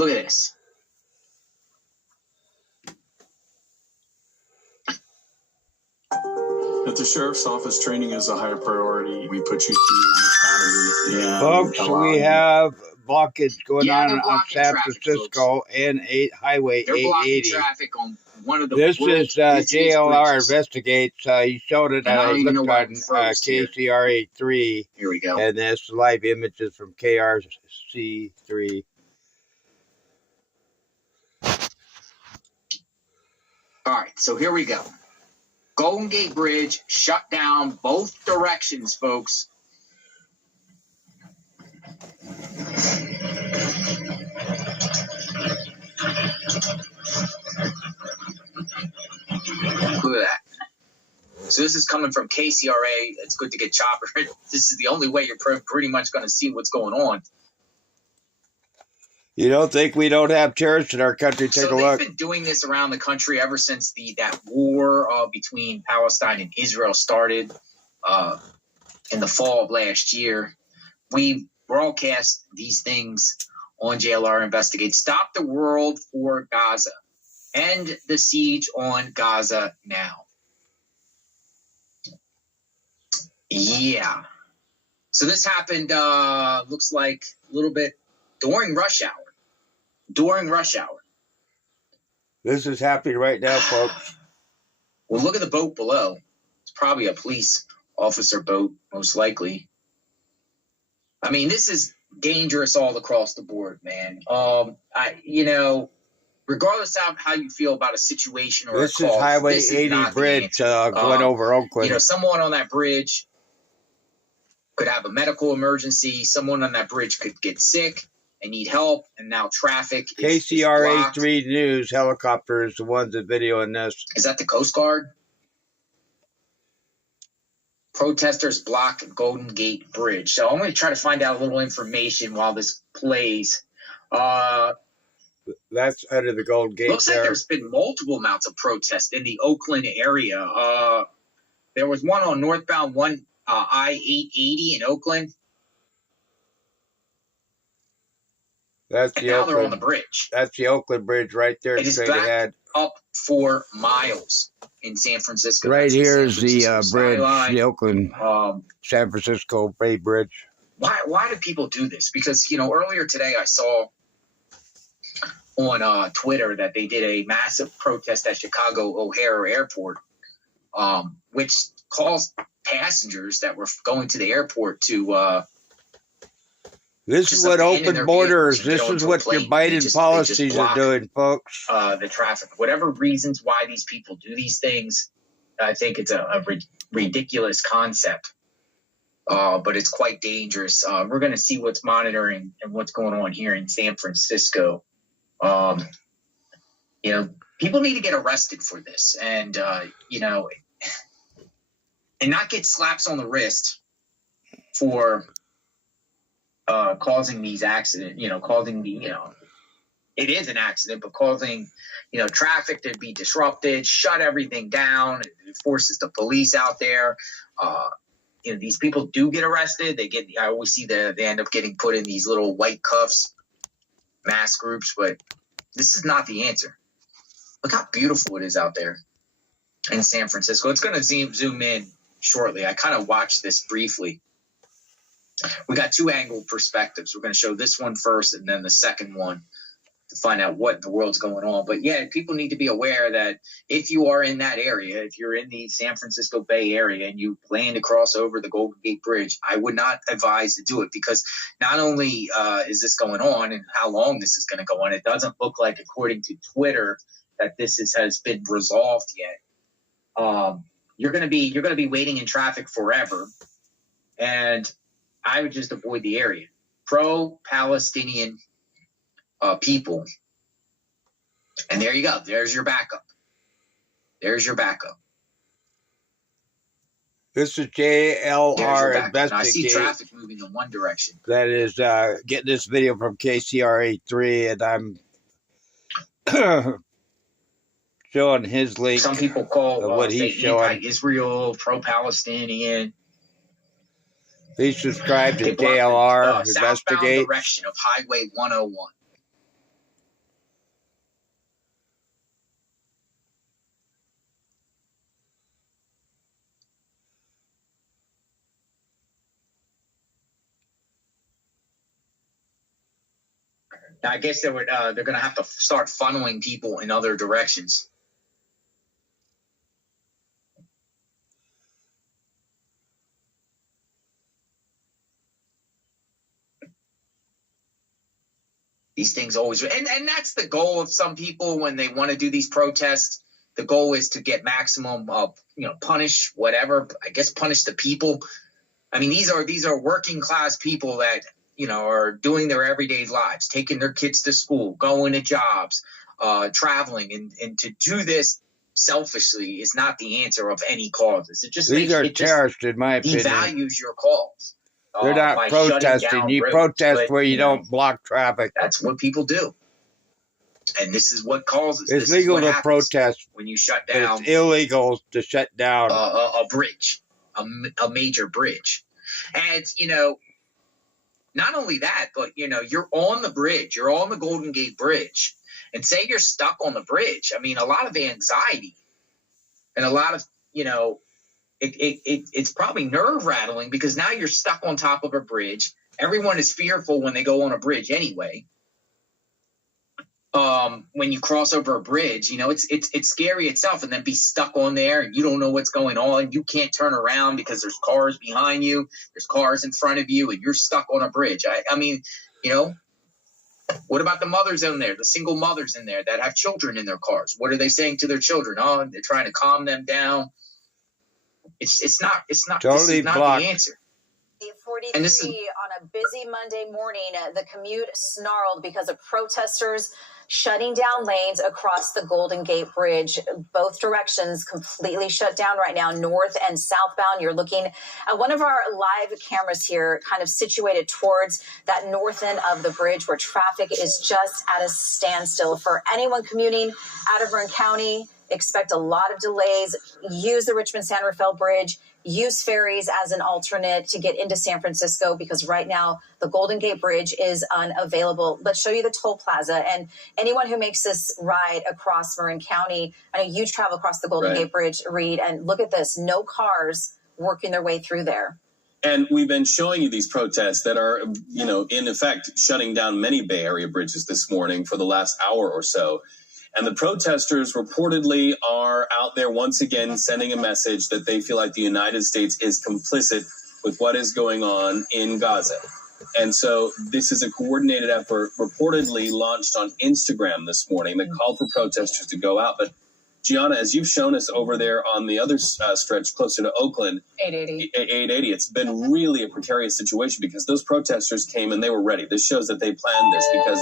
Look at this. At the sheriff's office, training is a higher priority. We put you through an academy. Folks, we have blockage going on San traffic, Francisco and Highway They're blocking 880. traffic on one of the This world's is busiest JLR bridges. Investigates. He showed it. And I don't even know why on it froze here. KCRA3. Here we go. And this live images from KRC3. All right, so here we go. Golden Gate Bridge shut down both directions, folks. Look at that. So this is coming from KCRA. It's good to get chopper. This is the only way you're pretty much going to see what's going on. You don't think we don't have terrorists in our country? Take a look. They've been doing this around the country ever since that war between Palestine and Israel started in the fall of last year. We broadcast these things on JLR Investigate. Stop the world for Gaza. End the siege on Gaza now. Yeah. So this happened, looks like a little bit during rush hour. This is happening right now, folks. Well, look at the boat below. It's probably a police officer boat, most likely. I mean, this is dangerous all across the board, man. Regardless of how you feel about a situation or this a cause, is Highway this is 80 not bridge going over Oakland. Someone on that bridge could have a medical emergency. Someone on that bridge could get sick and need help, and now traffic is blocked. KCRA3 News helicopter is the ones that videoing this. Is that the Coast Guard? Protesters block Golden Gate Bridge. So I'm going to try to find out a little information while this plays. That's under the Golden Gate. Looks like there's been multiple amounts of protests in the Oakland area. There was one on northbound I-880 in Oakland. That's and now they're on the bridge. That's the Oakland Bridge right there. It is back up 4 miles in San Francisco. Right here is the bridge, the Oakland, San Francisco Bay Bridge. Why do people do this? Because, earlier today I saw on Twitter that they did a massive protest at Chicago O'Hare Airport, which caused passengers that were going to the airport to this is what open borders, this is what your Biden policies are doing, folks. The traffic, whatever reasons why these people do these things, I think it's a ridiculous concept, but it's quite dangerous. We're going to see what's monitoring and what's going on here in San Francisco. People need to get arrested for this and not get slaps on the wrist for causing these accidents, it is an accident, but causing, traffic to be disrupted, shut everything down. It forces the police out there. These people do get arrested. I always see they end up getting put in these little white cuffs, mass groups, but this is not the answer. Look how beautiful it is out there in San Francisco. It's going to zoom in shortly. I kind of watched this briefly. We got 2 angle perspectives. We're going to show this one first and then the second one to find out what in the world's going on. But yeah, people need to be aware that if you are in that area, if you're in the San Francisco Bay Area and you plan to cross over the Golden Gate Bridge, I would not advise to do it because not only is this going on and how long this is going to go on, it doesn't look like, according to Twitter, that this has been resolved yet. You're going to be waiting in traffic forever, and I would just avoid the area. Pro-Palestinian people. And there you go. There's your backup. This is JLR Investigate. I see traffic moving in one direction. That is getting this video from KCRA3, and I'm showing his link. Some people call what he's showing. Anti-Israel, pro-Palestinian. Please subscribe to JLR southbound Investigate. Direction of Highway 101. I guess they're going to have to start funneling people in other directions. These things always, and that's the goal of some people when they want to do these protests. The goal is to get maximum, punish whatever. I guess punish the people. I mean, these are working class people that are doing their everyday lives, taking their kids to school, going to jobs, traveling, and to do this selfishly is not the answer of any causes. It just these are terrorists, in my opinion. Devalues your cause. They're not protesting. You protest where you don't block traffic. That's what people do. And this is what causes. It's legal to protest when you shut down. It's illegal to shut down a bridge, a major bridge. And, not only that, but, you're on the bridge. You're on the Golden Gate Bridge. And say you're stuck on the bridge. I mean, a lot of anxiety and a lot of, it's probably nerve rattling because now you're stuck on top of a bridge. Everyone is fearful when they go on a bridge anyway. When you cross over a bridge, it's scary itself, and then be stuck on there and you don't know what's going on. You can't turn around because there's cars behind you, there's cars in front of you, and you're stuck on a bridge. I mean, what about the mothers in there, the single mothers in there that have children in their cars? What are they saying to their children? Oh, they're trying to calm them down. It's not totally this is not blocked. the answer. 43 on a busy Monday morning, the commute snarled because of protesters shutting down lanes across the Golden Gate Bridge. Both directions completely shut down right now, north and southbound. You're looking at one of our live cameras here, kind of situated towards that north end of the bridge where traffic is just at a standstill. For anyone commuting out of Marin County, expect a lot of delays. Use the Richmond-San Rafael Bridge. Use ferries as an alternate to get into San Francisco because right now the Golden Gate Bridge is unavailable. Let's show you the toll plaza. And anyone who makes this ride across Marin County, I know you travel across the Golden Gate Bridge, Reed, and look at this. No cars working their way through there. And we've been showing you these protests that are, in effect, shutting down many Bay Area bridges this morning for the last hour or so. And the protesters reportedly are out there once again sending a message that they feel like the United States is complicit with what is going on in Gaza. And so this is a coordinated effort reportedly launched on Instagram this morning that called for protesters to go out. But Gianna, as you've shown us over there on the other stretch closer to Oakland, 880, it's been really a precarious situation because those protesters came and they were ready. This shows that they planned this because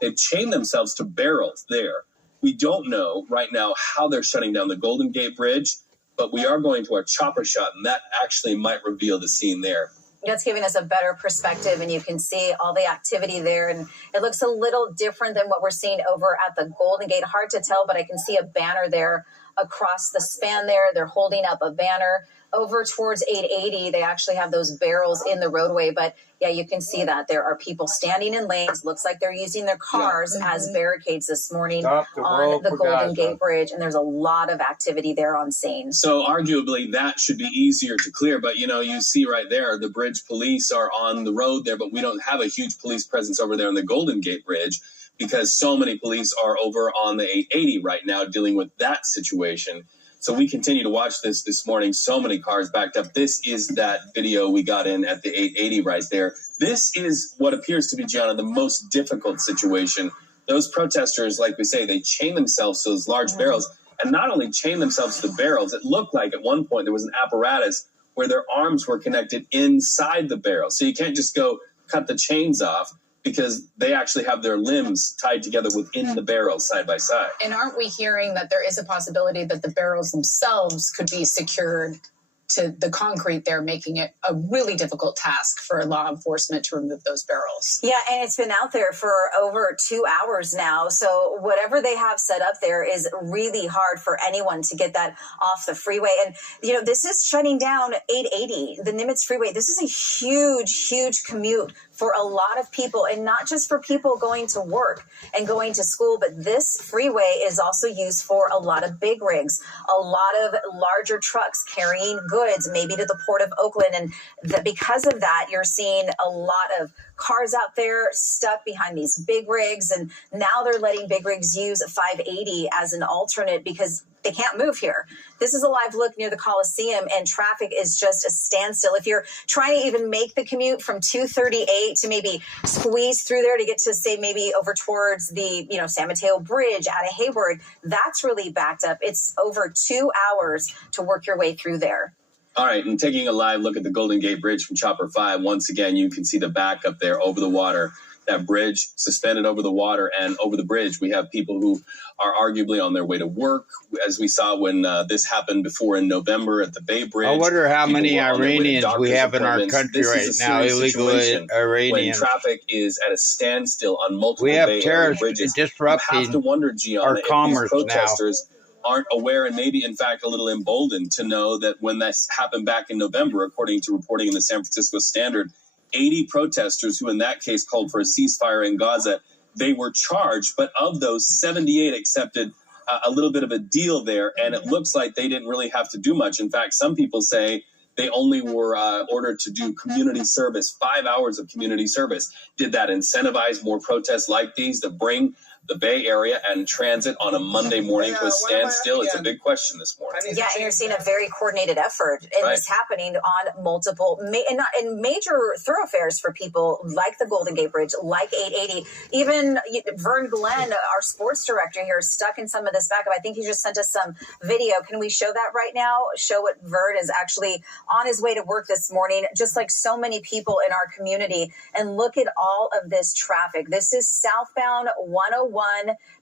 they've chained themselves to barrels there. We don't know right now how they're shutting down the Golden Gate Bridge, but we are going to our chopper shot, and that actually might reveal the scene there. That's giving us a better perspective, and you can see all the activity there, and it looks a little different than what we're seeing over at the Golden Gate. Hard to tell, but I can see a banner there across the span there. They're holding up a banner. Over towards 880, they actually have those barrels in the roadway. But, yeah, you can see that. There are people standing in lanes. Looks like they're using their cars as barricades this morning on the Golden Gate Bridge. And there's a lot of activity there on scene. So, arguably, that should be easier to clear. But, you see right there, the bridge police are on the road there. But we don't have a huge police presence over there on the Golden Gate Bridge because so many police are over on the 880 right now dealing with that situation. So we continue to watch this morning. So many cars backed up. This is that video we got in at the 880 right there. This is what appears to be, Gianna, the most difficult situation. Those protesters, like we say, they chain themselves to those large barrels. And not only chain themselves to the barrels, it looked like at one point there was an apparatus where their arms were connected inside the barrel. So you can't just go cut the chains off, because they actually have their limbs tied together within the barrels side by side. And aren't we hearing that there is a possibility that the barrels themselves could be secured to the concrete there, making it a really difficult task for law enforcement to remove those barrels? Yeah, and it's been out there for over 2 hours now. So whatever they have set up there is really hard for anyone to get that off the freeway. And, this is shutting down 880, the Nimitz Freeway. This is a huge, huge commute for a lot of people, and not just for people going to work and going to school, but this freeway is also used for a lot of big rigs, a lot of larger trucks carrying goods, maybe to the Port of Oakland. And because of that, you're seeing a lot of cars out there stuck behind these big rigs. And now they're letting big rigs use 580 as an alternate because they can't move here. This is a live look near the Coliseum, and traffic is just a standstill. If you're trying to even make the commute from 238 to maybe squeeze through there to get to, say, maybe over towards the, San Mateo Bridge out of Hayward, that's really backed up. It's over 2 hours to work your way through there. All right, and taking a live look at the Golden Gate Bridge from Chopper 5, once again, you can see the back up there over the water. That bridge suspended over the water, and over the bridge, we have people who are arguably on their way to work, as we saw when this happened before in November at the Bay Bridge. I wonder how People many were on their way to Iranians we doctor's have in our appointments. country This right is a now, serious illegal situation when Iranians. traffic is at a standstill on multiple We have Bay Area terrorists bridges. You have disrupting to wonder, Gianna, our if commerce these now. protesters aren't aware and maybe, in fact, a little emboldened to know that when this happened back in November, according to reporting in the San Francisco Standard, 80 protesters who in that case called for a ceasefire in Gaza, they were charged, but of those, 78 accepted a little bit of a deal there, and it looks like they didn't really have to do much. In fact, some people say they only were ordered to do community service, 5 hours of community service. Did that incentivize more protests like these that bring the Bay Area and transit on a Monday morning to a standstill? It's a big question this morning. Yeah, and you're seeing a very coordinated effort, and Right. it's happening on multiple and major thoroughfares for people like the Golden Gate Bridge, like 880. Even Vern Glenn, our sports director here, is stuck in some of this backup. I think he just sent us some video. Can we show that right now? Show what Vern is actually on his way to work this morning, just like so many people in our community. And look at all of this traffic. This is southbound 101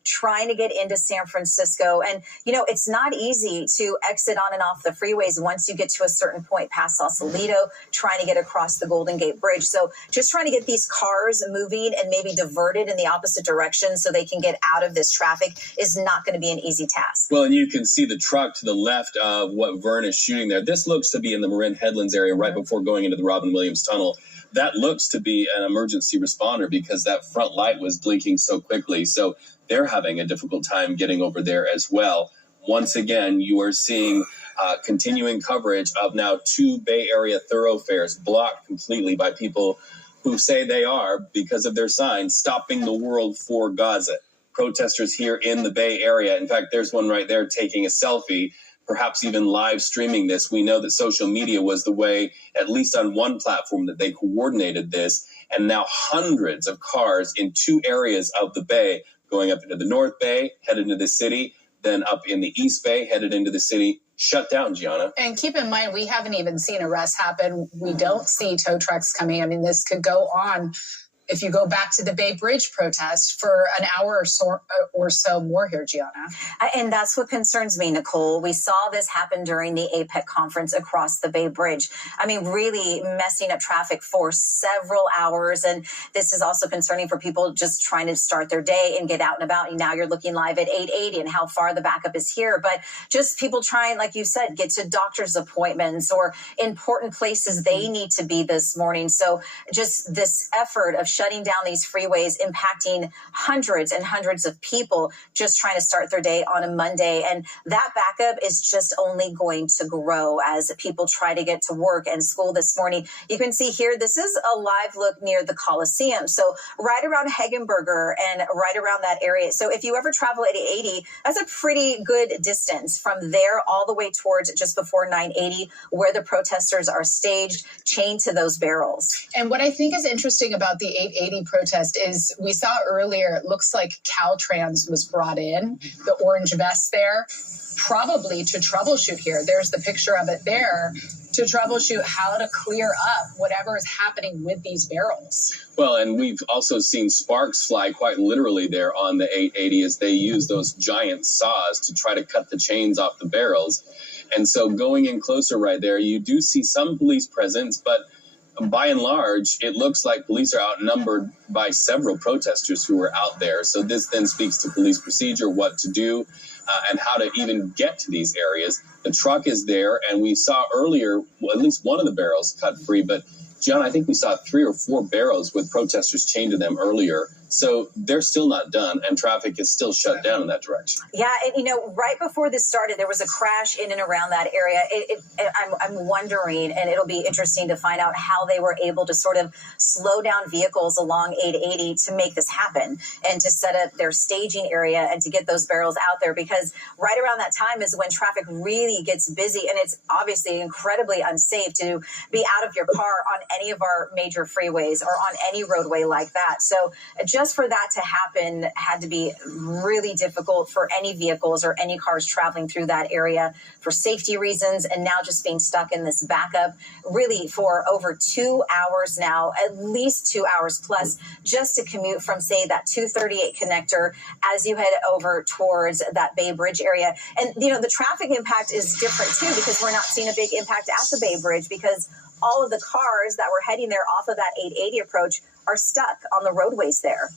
trying to get into San Francisco. And, it's not easy to exit on and off the freeways once you get to a certain point past Sausalito, trying to get across the Golden Gate Bridge. So just trying to get these cars moving and maybe diverted in the opposite direction so they can get out of this traffic is not going to be an easy task. Well, and you can see the truck to the left of what Vern is shooting there. This looks to be in the Marin Headlands area right before going into the Robin Williams Tunnel. That looks to be an emergency responder because that front light was blinking so quickly. So they're having a difficult time getting over there as well. Once again, you are seeing continuing coverage of now 2 Bay Area thoroughfares blocked completely by people who say they are, because of their signs, stopping the world for Gaza. Protesters here in the Bay Area. In fact, there's one right there taking a selfie, perhaps even live streaming this. We know that social media was the way, at least on one platform, that they coordinated this. And now hundreds of cars in 2 areas of the Bay, going up into the North Bay, headed into the city, then up in the East Bay, headed into the city, shut down, Gianna. And keep in mind, we haven't even seen arrests happen. We don't see tow trucks coming. I mean, this could go on. If you go back to the Bay Bridge protest for an hour or so more here, Gianna. And that's what concerns me, Nicole. We saw this happen during the APEC conference across the Bay Bridge. I mean, really messing up traffic for several hours. And this is also concerning for people just trying to start their day and get out and about. And now you're looking live at 880 and how far the backup is here. But just people trying, like you said, get to doctor's appointments or important places they need to be this morning. So just this effort of shutting down these freeways, impacting hundreds and hundreds of people just trying to start their day on a Monday. And that backup is just only going to grow as people try to get to work and school this morning. You can see here, this is a live look near the Coliseum. So right around Hegenberger and right around that area. So if you ever travel at 880, that's a pretty good distance from there all the way towards just before 980, where the protesters are staged, chained to those barrels. And what I think is interesting about the 880 protest is we saw earlier, it looks like Caltrans was brought in, the orange vest there, probably to troubleshoot here. There's the picture of it there, to troubleshoot how to clear up whatever is happening with these barrels. Well, and we've also seen sparks fly quite literally there on the 880 as they use those giant saws to try to cut the chains off the barrels. And so going in closer right there, you do see some police presence, but by and large, it looks like police are outnumbered by several protesters who are out there. So this then speaks to police procedure, what to do, and how to even get to these areas. The truck is there, and we saw earlier at least one of the barrels cut free. But, John, I think we saw 3 or 4 barrels with protesters chained to them earlier So they're still not done, and traffic is still shut down in that direction. Yeah, and right before this started, there was a crash in and around that area. I'm wondering, and it'll be interesting to find out how they were able to sort of slow down vehicles along 880 to make this happen and to set up their staging area and to get those barrels out there, because right around that time is when traffic really gets busy, and it's obviously incredibly unsafe to be out of your car on any of our major freeways or on any roadway like that. So just for that to happen had to be really difficult for any vehicles or any cars traveling through that area for safety reasons. And now just being stuck in this backup really for over 2 hours now, at least 2 hours plus, just to commute from, say, that 238 connector as you head over towards that Bay Bridge area. And, the traffic impact is different too, because we're not seeing a big impact at the Bay Bridge because all of the cars that were heading there off of that 880 approach are stuck on the roadways there.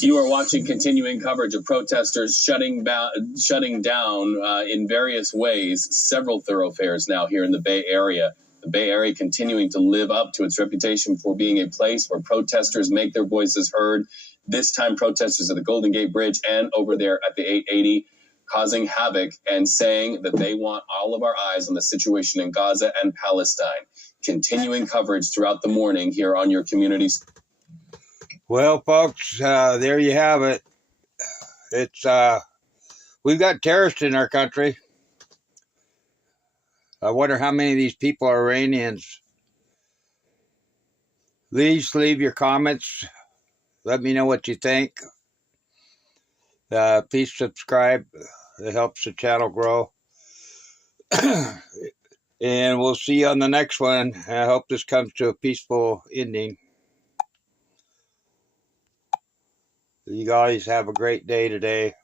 You are watching continuing coverage of protesters shutting down in various ways several thoroughfares now here in the Bay Area. The Bay Area continuing to live up to its reputation for being a place where protesters make their voices heard. This time, protesters at the Golden Gate Bridge and over there at the 880 causing havoc and saying that they want all of our eyes on the situation in Gaza and Palestine. Continuing coverage throughout the morning here on your communities. Well, folks, there you have it. It's we've got terrorists in our country. I wonder how many of these people are Iranians. Please leave your comments. Let me know what you think. Please subscribe. It helps the channel grow. And we'll see you on the next one. I hope this comes to a peaceful ending. You guys have a great day today.